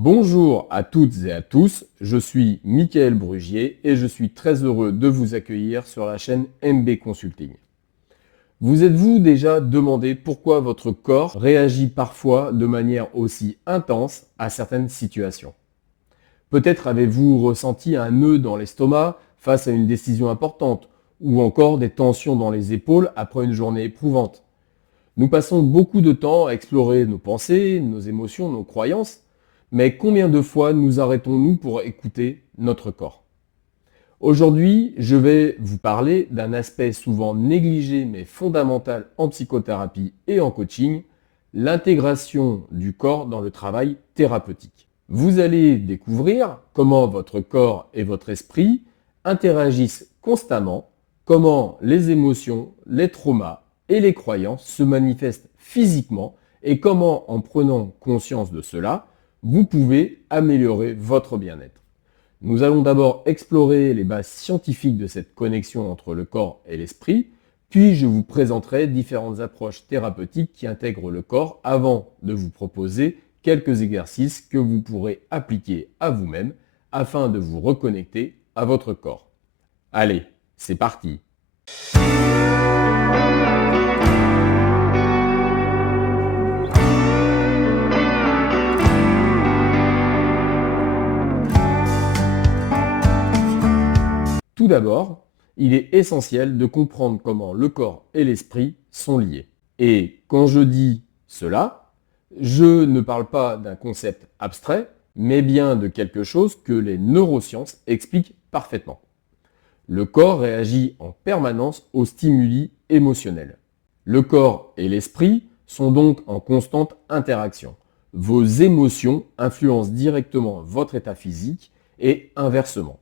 Bonjour à toutes et à tous, je suis Mickaël Brugier et je suis très heureux de vous accueillir sur la chaîne MB Consulting. Vous êtes-vous déjà demandé pourquoi votre corps réagit parfois de manière aussi intense à certaines situations? Peut-être avez-vous ressenti un nœud dans l'estomac face à une décision importante ou encore des tensions dans les épaules après une journée éprouvante. Nous passons beaucoup de temps à explorer nos pensées, nos émotions, nos croyances, mais combien de fois nous arrêtons-nous pour écouter notre corps? Aujourd'hui, je vais vous parler d'un aspect souvent négligé mais fondamental en psychothérapie et en coaching, l'intégration du corps dans le travail thérapeutique. Vous allez découvrir comment votre corps et votre esprit interagissent constamment, comment les émotions, les traumas et les croyances se manifestent physiquement et comment, en prenant conscience de cela, vous pouvez améliorer votre bien-être. Nous allons d'abord explorer les bases scientifiques de cette connexion entre le corps et l'esprit, puis je vous présenterai différentes approches thérapeutiques qui intègrent le corps avant de vous proposer quelques exercices que vous pourrez appliquer à vous-même afin de vous reconnecter à votre corps. Allez, c'est parti! Tout d'abord, il est essentiel de comprendre comment le corps et l'esprit sont liés. Et quand je dis cela, je ne parle pas d'un concept abstrait, mais bien de quelque chose que les neurosciences expliquent parfaitement. Le corps réagit en permanence aux stimuli émotionnels. Le corps et l'esprit sont donc en constante interaction. Vos émotions influencent directement votre état physique et inversement.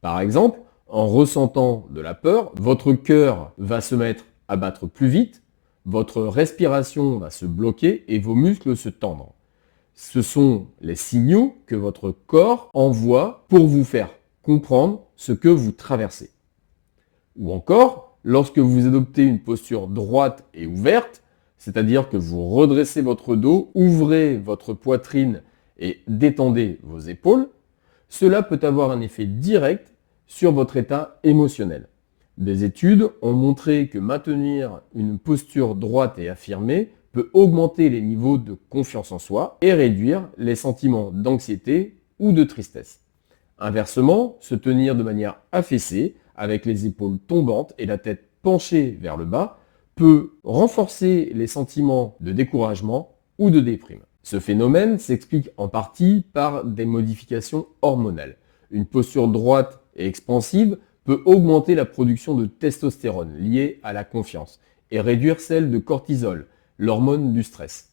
Par exemple, en ressentant de la peur, votre cœur va se mettre à battre plus vite, votre respiration va se bloquer et vos muscles se tendre. Ce sont les signaux que votre corps envoie pour vous faire comprendre ce que vous traversez. Ou encore, lorsque vous adoptez une posture droite et ouverte, c'est-à-dire que vous redressez votre dos, ouvrez votre poitrine et détendez vos épaules, cela peut avoir un effet direct sur votre état émotionnel. Des études ont montré que maintenir une posture droite et affirmée peut augmenter les niveaux de confiance en soi et réduire les sentiments d'anxiété ou de tristesse. Inversement, se tenir de manière affaissée, avec les épaules tombantes et la tête penchée vers le bas, peut renforcer les sentiments de découragement ou de déprime. Ce phénomène s'explique en partie par des modifications hormonales. Une posture droite et expansive peut augmenter la production de testostérone liée à la confiance et réduire celle de cortisol, l'hormone du stress.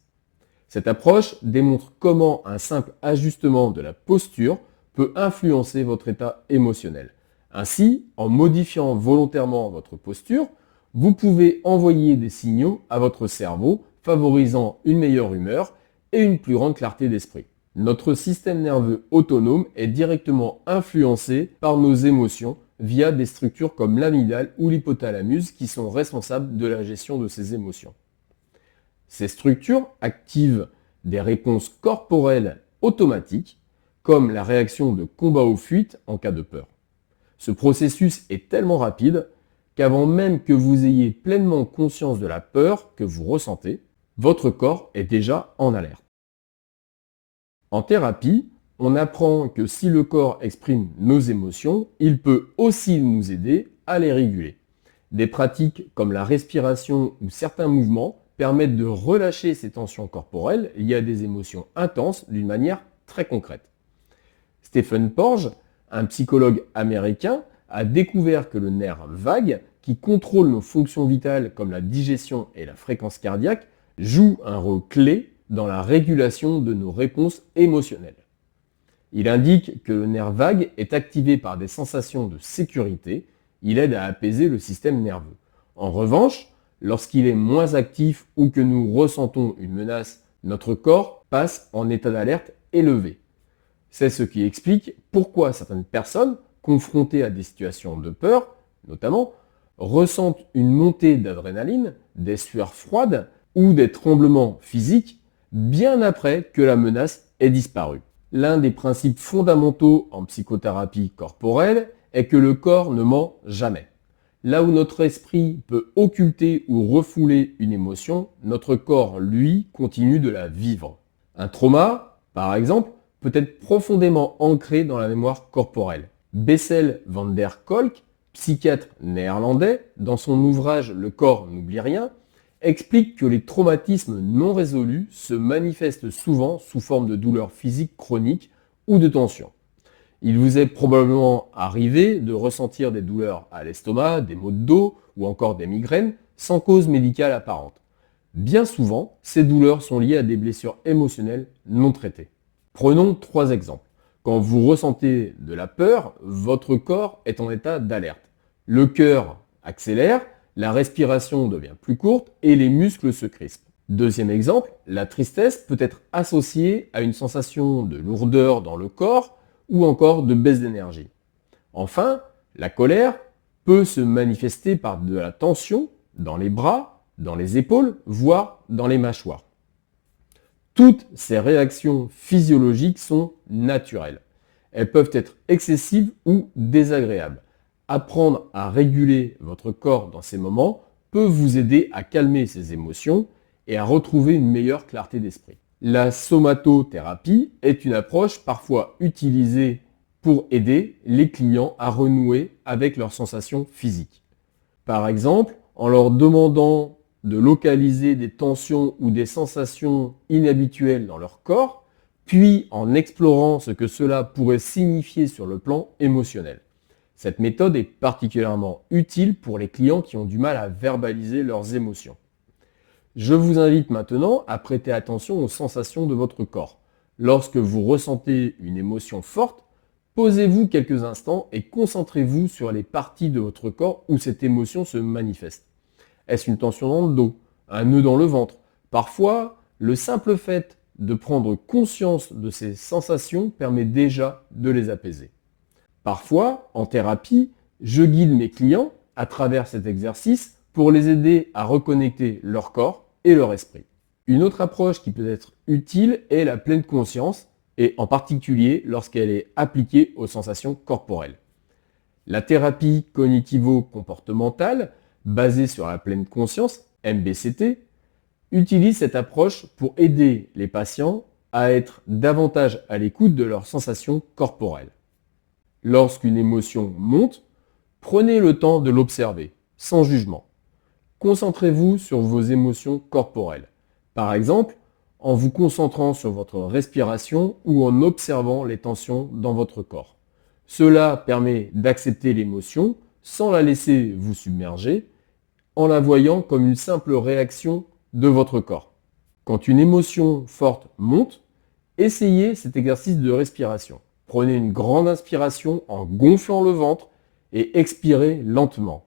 Cette approche démontre comment un simple ajustement de la posture peut influencer votre état émotionnel. Ainsi, en modifiant volontairement votre posture, vous pouvez envoyer des signaux à votre cerveau favorisant une meilleure humeur et une plus grande clarté d'esprit. Notre système nerveux autonome est directement influencé par nos émotions via des structures comme l'amygdale ou l'hypothalamus qui sont responsables de la gestion de ces émotions. Ces structures activent des réponses corporelles automatiques comme la réaction de combat ou fuite en cas de peur. Ce processus est tellement rapide qu'avant même que vous ayez pleinement conscience de la peur que vous ressentez, votre corps est déjà en alerte. En thérapie, on apprend que si le corps exprime nos émotions, il peut aussi nous aider à les réguler. Des pratiques comme la respiration ou certains mouvements permettent de relâcher ces tensions corporelles liées à des émotions intenses d'une manière très concrète. Stephen Porges, un psychologue américain, a découvert que le nerf vague, qui contrôle nos fonctions vitales comme la digestion et la fréquence cardiaque, joue un rôle clé dans la régulation de nos réponses émotionnelles. Il indique que le nerf vague est activé par des sensations de sécurité, il aide à apaiser le système nerveux. En revanche, lorsqu'il est moins actif ou que nous ressentons une menace, notre corps passe en état d'alerte élevé. C'est ce qui explique pourquoi certaines personnes, confrontées à des situations de peur, notamment, ressentent une montée d'adrénaline, des sueurs froides ou des tremblements physiques bien après que la menace ait disparu. L'un des principes fondamentaux en psychothérapie corporelle est que le corps ne ment jamais. Là où notre esprit peut occulter ou refouler une émotion, notre corps, lui, continue de la vivre. Un trauma, par exemple, peut être profondément ancré dans la mémoire corporelle. Bessel van der Kolk, psychiatre néerlandais, dans son ouvrage Le corps n'oublie rien, explique que les traumatismes non résolus se manifestent souvent sous forme de douleurs physiques chroniques ou de tensions. Il vous est probablement arrivé de ressentir des douleurs à l'estomac, des maux de dos ou encore des migraines sans cause médicale apparente. Bien souvent, ces douleurs sont liées à des blessures émotionnelles non traitées. Prenons 3 exemples. Quand vous ressentez de la peur, votre corps est en état d'alerte. Le cœur accélère, la respiration devient plus courte et les muscles se crispent. Deuxième exemple, la tristesse peut être associée à une sensation de lourdeur dans le corps ou encore de baisse d'énergie. Enfin, la colère peut se manifester par de la tension dans les bras, dans les épaules, voire dans les mâchoires. Toutes ces réactions physiologiques sont naturelles. Elles peuvent être excessives ou désagréables. Apprendre à réguler votre corps dans ces moments peut vous aider à calmer ces émotions et à retrouver une meilleure clarté d'esprit. La somatothérapie est une approche parfois utilisée pour aider les clients à renouer avec leurs sensations physiques. Par exemple, en leur demandant de localiser des tensions ou des sensations inhabituelles dans leur corps, puis en explorant ce que cela pourrait signifier sur le plan émotionnel. Cette méthode est particulièrement utile pour les clients qui ont du mal à verbaliser leurs émotions. Je vous invite maintenant à prêter attention aux sensations de votre corps. Lorsque vous ressentez une émotion forte, posez-vous quelques instants et concentrez-vous sur les parties de votre corps où cette émotion se manifeste. Est-ce une tension dans le dos, un nœud dans le ventre? Parfois, le simple fait de prendre conscience de ces sensations permet déjà de les apaiser. Parfois, en thérapie, je guide mes clients à travers cet exercice pour les aider à reconnecter leur corps et leur esprit. Une autre approche qui peut être utile est la pleine conscience, et en particulier lorsqu'elle est appliquée aux sensations corporelles. La thérapie cognitivo-comportementale, basée sur la pleine conscience, MBCT, utilise cette approche pour aider les patients à être davantage à l'écoute de leurs sensations corporelles. Lorsqu'une émotion monte, prenez le temps de l'observer, sans jugement. Concentrez-vous sur vos émotions corporelles. Par exemple, en vous concentrant sur votre respiration ou en observant les tensions dans votre corps. Cela permet d'accepter l'émotion sans la laisser vous submerger, en la voyant comme une simple réaction de votre corps. Quand une émotion forte monte, essayez cet exercice de respiration. Prenez une grande inspiration en gonflant le ventre et expirez lentement.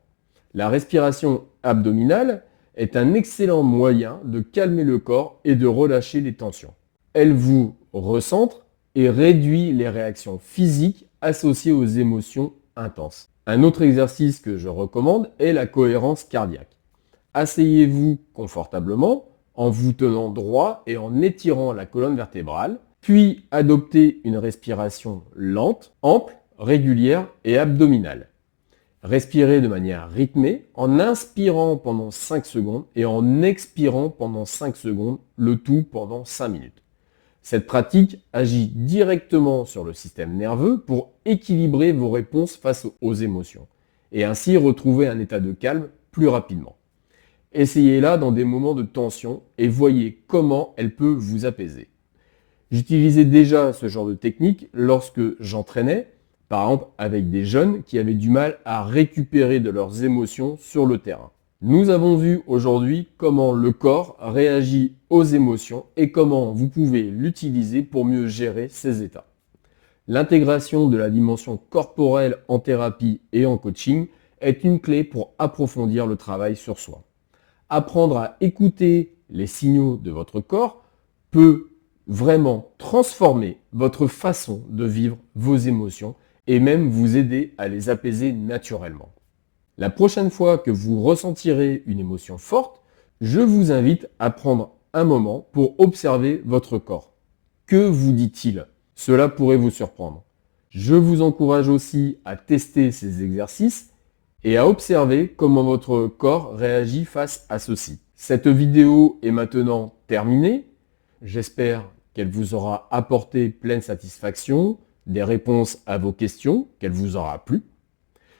La respiration abdominale est un excellent moyen de calmer le corps et de relâcher les tensions. Elle vous recentre et réduit les réactions physiques associées aux émotions intenses. Un autre exercice que je recommande est la cohérence cardiaque. Asseyez-vous confortablement en vous tenant droit et en étirant la colonne vertébrale, puis adoptez une respiration lente, ample, régulière et abdominale. Respirez de manière rythmée en inspirant pendant 5 secondes et en expirant pendant 5 secondes, le tout pendant 5 minutes. Cette pratique agit directement sur le système nerveux pour équilibrer vos réponses face aux émotions et ainsi retrouver un état de calme plus rapidement. Essayez-la dans des moments de tension et voyez comment elle peut vous apaiser. J'utilisais déjà ce genre de technique lorsque j'entraînais, par exemple avec des jeunes qui avaient du mal à récupérer de leurs émotions sur le terrain. Nous avons vu aujourd'hui comment le corps réagit aux émotions et comment vous pouvez l'utiliser pour mieux gérer ces états. L'intégration de la dimension corporelle en thérapie et en coaching est une clé pour approfondir le travail sur soi. Apprendre à écouter les signaux de votre corps peut vraiment transformer votre façon de vivre vos émotions et même vous aider à les apaiser naturellement. La prochaine fois que vous ressentirez une émotion forte, je vous invite à prendre un moment pour observer votre corps. Que vous dit-il? Cela pourrait vous surprendre. Je vous encourage aussi à tester ces exercices et à observer comment votre corps réagit face à ceci. Cette vidéo est maintenant terminée. J'espère qu'elle vous aura apporté pleine satisfaction, des réponses à vos questions, qu'elle vous aura plu.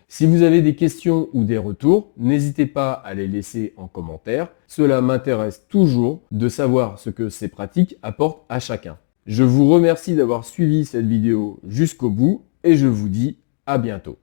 Si vous avez des questions ou des retours, n'hésitez pas à les laisser en commentaire. Cela m'intéresse toujours de savoir ce que ces pratiques apportent à chacun. Je vous remercie d'avoir suivi cette vidéo jusqu'au bout et je vous dis à bientôt.